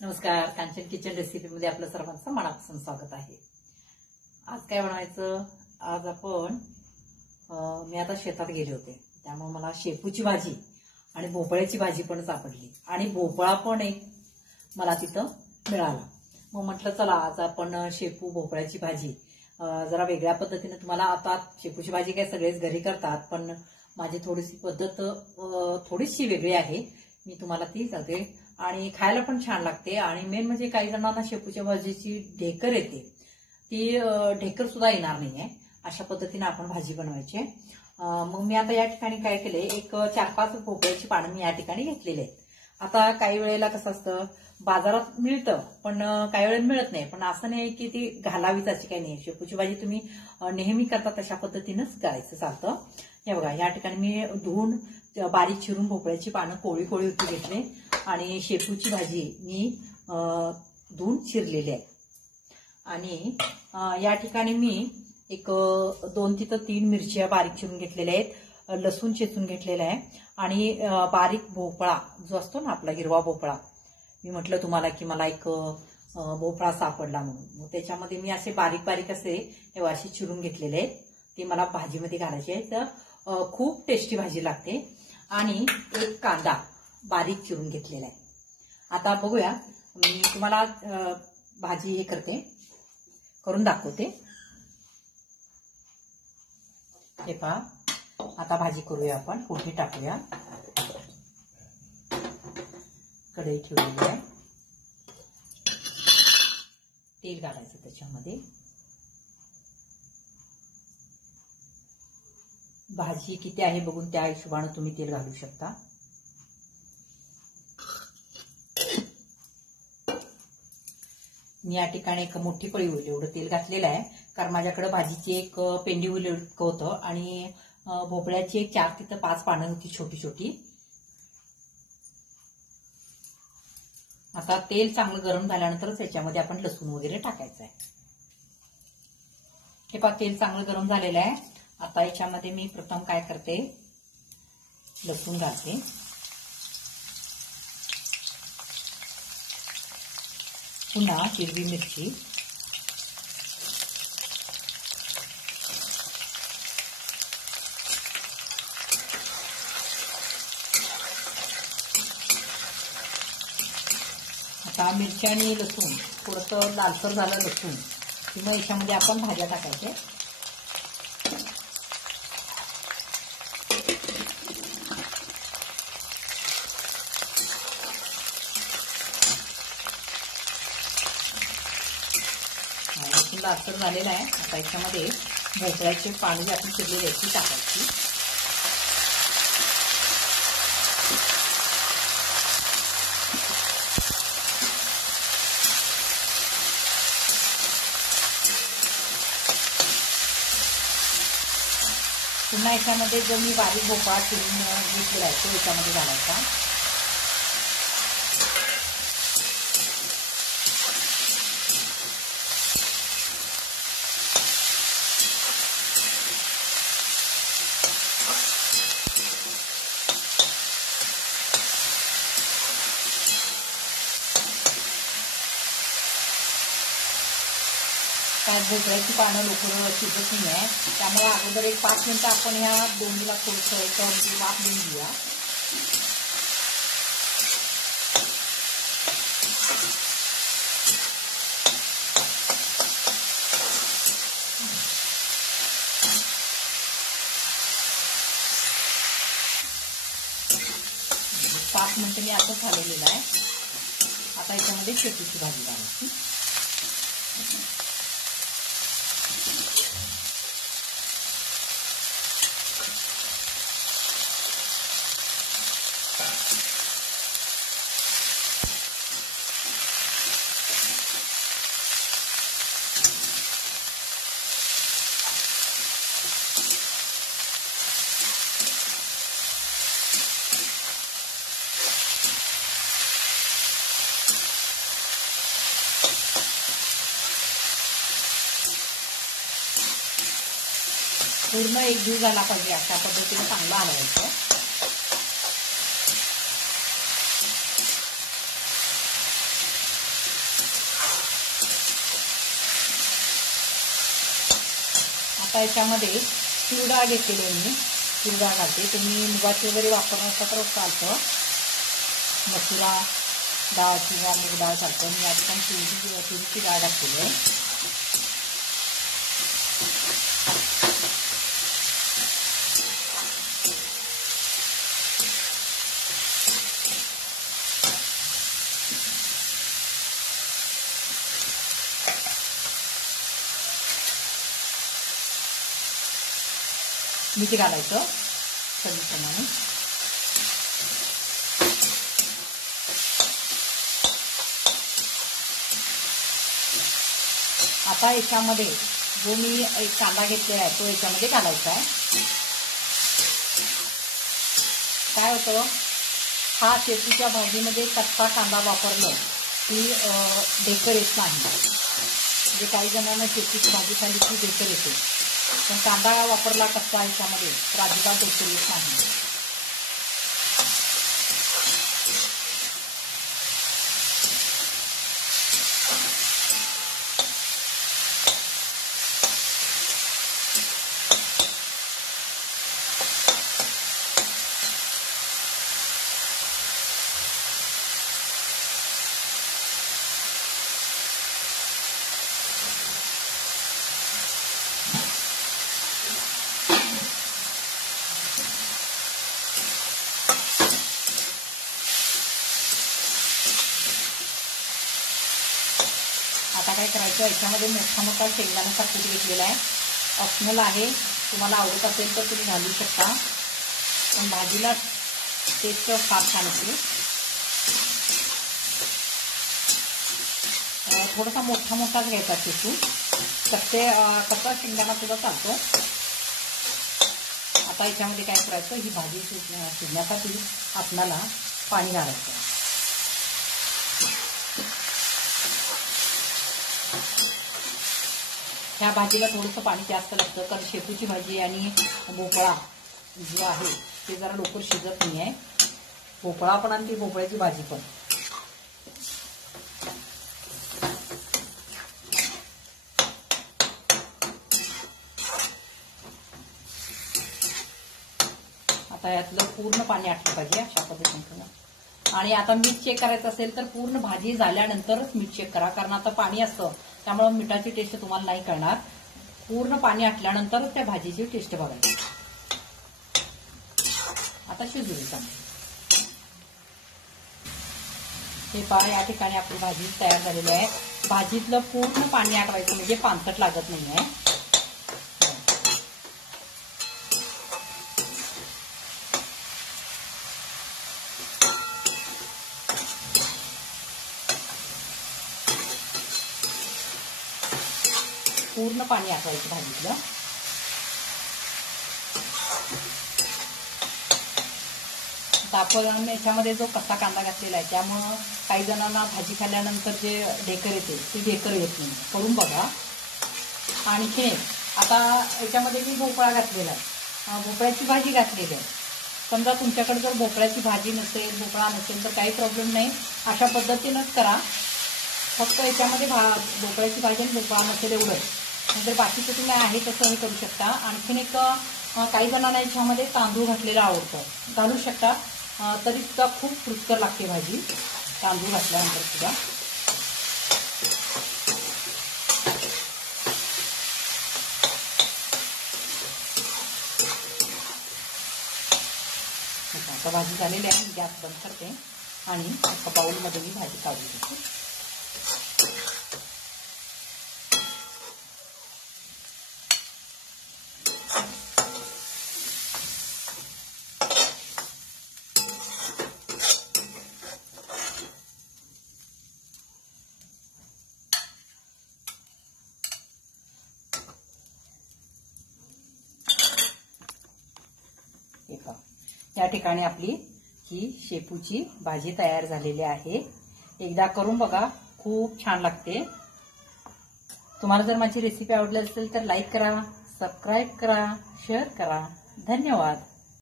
नमस्कार, कांचन किचन रेसिपीमध्ये आपलं सर्वांचं मनापासून स्वागत आहे। आज काय बनवायचं? आज आपण मी आता शेतात गेले होते, त्यामुळे मला शेपूची भाजी आणि भोपळ्याची भाजी पण सापडली आणि भोपळा पण एक मला तिथं मिळाला। मग म्हटलं चला आज आपण शेपू भोपळ्याची भाजी जरा वेगळ्या पद्धतीने तुम्हाला आता शेपूची भाजी काय सगळेच घरी करतात, पण माझी थोडीशी पद्धत थोडीशी वेगळी आहे। मी तुम्हाला ती सांगते आणि खायला पण छान लागते। आणि मेन म्हणजे काही जणांना शेपूच्या भाजीची ढेकर येते, ती ढेकर सुद्धा येणार नाहीये, अशा पद्धतीने आपण भाजी बनवायची। मग मी आता या ठिकाणी काय केले, एक 4-5 भोपळ्याची पानं मी या ठिकाणी घेतलेली आहेत। आता काही वेळेला कसं असतं, बाजारात मिळतं पण काही वेळेला मिळत नाही, पण असं नाही की ती घालावीच अशी काही नाही। शेपूची भाजी तुम्ही नेहमी करता तशा पद्धतीनंच करायचं चालतं। हे बघा, या ठिकाणी मी धुवून बारीक चिरून भोपळ्याची पानं कोळी कोळी होती घेतले आणि शेपूची भाजी मी धुवून चिरलेली आहे। आणि या ठिकाणी मी एक 2 ते 3 मिरच्या बारीक चिरून घेतलेल्या आहेत, लसूण चेचून घेतलेला आहे आणि बारीक भोपळा जो असतो ना आपला हिरवा भोपळा, मी म्हटलं तुम्हाला की मला एक भोपळा सापडला म्हणून, मग त्याच्यामध्ये मी असे बारीक बारीक असे हे असे चिरून घेतलेले आहेत, ते मला भाजीमध्ये घालायचे आहेत। तर खूप टेस्टी भाजी लागते। आणि एक कांदा बारीक चिरून घेतलेला आहे। आता बघूया, मी तुम्हाला भाजी हे करते, करून दाखवते। हे पहा, आता भाजी करूया आपण, फोडणी टाकूया। कढई ठेवलेली आहे, तेल घालायचं त्याच्यामध्ये। भाजी किती आहे बघून त्या हिशोबाने तुम्ही तेल घालू शकता। मी या ठिकाणी एक मोठी पळी होईल एवढं तेल घातलेलं आहे, कारण माझ्याकडे भाजीची एक पेंडी होईल इतकं होतं आणि भोपळ्याची एक 4 ते 5 पानं होती छोटी छोटी। आता तेल चांगलं गरम झाल्यानंतरच याच्यामध्ये आपण लसूण वगैरे टाकायचं आहे। हे पहा, तेल चांगलं गरम झालेलं आहे। आता याच्यामध्ये मी प्रथम काय करते, लसूण घालते, पुन्हा हिरवी मिरची, आता मिरची आणि लसूण थोडंसं लालसर झालं लसूण की मग याच्यामध्ये आपण भाज्या टाकायच्या। लसूण लालसर झालेला आहे। आता याच्यामध्ये भोपळ्याचे पानं जे आपण चिरलेली आहेत ती टाकायची। पुन्हा याच्यामध्ये जो मी बारीक भोपळा चिरून घेतलेला आहे तो याच्यामध्ये घालायचा। काय भोपळ्याची पानं लवकर शिजत नाही आहे, त्यामुळे अगोदर एक 5 मिनिटं आपण ह्या दोन्हीला थोडंसं वाफ देऊन घेऊया। म्हणजे 5 मिनिटं मी आता झालेलेलं आहे। आता याच्यामध्ये शेपूची भाजी घालायची। पूर्ण एक जीव झाला पाहिजे, अशा पद्धतीने चांगलं हलवायचं। आता याच्यामध्ये तूर डाळ घेतलेली आहे मी, तूर डाळ घालते. तुम्ही मुगाची वगैरे वापरणार असता तर चालतं, मसुरा डाळ किंवा मूग डाळ चालतं. मी आधी पण तुरीची डाळ घातलेली आहे. मीठ घालायचं चवीप्रमाणे. आता याच्यामध्ये जो मी एक कांदा घेतलेला आहे तो याच्यामध्ये घालायचा आहे. काय होतं, हा शेपूच्या भाजीमध्ये कच्चा कांदा वापरलं की डेकर येत नाही. म्हणजे काही जणांना शेपूची भाजी खाली की डेकर येते, पण कांदा वापरला कच्चा याच्यामध्ये तर अजिबात डेकर येत नाही. आता काय करायचं, याच्यामध्ये मोठा मोठा शेंगदाण्याचा कूट घेतलेला आहे. ऑप्शनल आहे, तुम्हाला आवडत असेल तर तुम्ही घालू शकता, पण भाजीला टेस्ट फार छान येते. थोडासा मोठा मोठाच घ्यायचा शेपू, कच्चा शेंगदाणा सुद्धा चालतो. आता याच्यामध्ये काय करायचं, ही भाजी शिजण्यासाठी आपल्याला पाणी घालायचं. ह्या भाजीला थोडंसं पाणी जास्त लागतं, कारण शेपूची भाजी आणि भोपळा जो आहे ते जरा लवकर शिजत नाही आहे. भोपळा पण आणि ती भोपळ्याची भाजी पण. आता यातलं पूर्ण पाणी आटलं पाहिजे अशा पद्धतीनं. आणि आता मीठ चेक करायचं असेल तर पूर्ण भाजी झाल्यानंतरच मीठ चेक करा, कारण आता पाणी असतं त्यामुळे मिठाची टेस्ट तुम्हाला नाही कळणार. पूर्ण पाणी आटल्यानंतरच त्या भाजीची टेस्ट बघायची. आता शिजू द्यायचं. हे पहा, या ठिकाणी आपली भाजी तयार झालेली आहे. भाजीतलं पूर्ण पाणी आटवायचं म्हणजे पानसट लागत नाही आहे. पूर्ण पाणी आटवायचं भाजीतलं. आपण याच्यामध्ये जो कच्चा कांदा घातलेला आहे त्यामुळं काही जणांना भाजी खाल्ल्यानंतर जे ढेकर येते ती ढेकर येत नाही. करून बघा. आणखी आता याच्यामध्ये मी भोपळा घातलेला आहे, भोपळ्याची भाजी घातलेली आहे. समजा तुमच्याकडे जर भोपळ्याची भाजी नसेल, भोपळा नसेल तर काही प्रॉब्लेम नाही, अशा पद्धतीनंच करा. फक्त याच्यामध्ये भोपळ्याची भाजी आणि भोपळा नसेल एवढंच, नंतर बाकीचं तुम्ही आहे तसं हे करू शकता. आणखीन एक काही जणांना याच्यामध्ये तांदूळ घातलेलं आवडतं, घालू शकता. तरी सुद्धा खूप रुचकर लागते भाजी तांदूळ घातल्यानंतर सुद्धा. आता भाजी झालेली आहे, मी गॅस बंद करते आणि एका बाउलमध्ये मी भाजी काढून घेते. या ठिकाणी आपली ही शेपूची भाजी तयार झालेली आहे. एकदा करून बघा, खूप छान लागते. तुम्हाला जर माझी रेसिपी आवडली असेल तर लाईक करा, सबस्क्राईब करा, शेअर करा. धन्यवाद.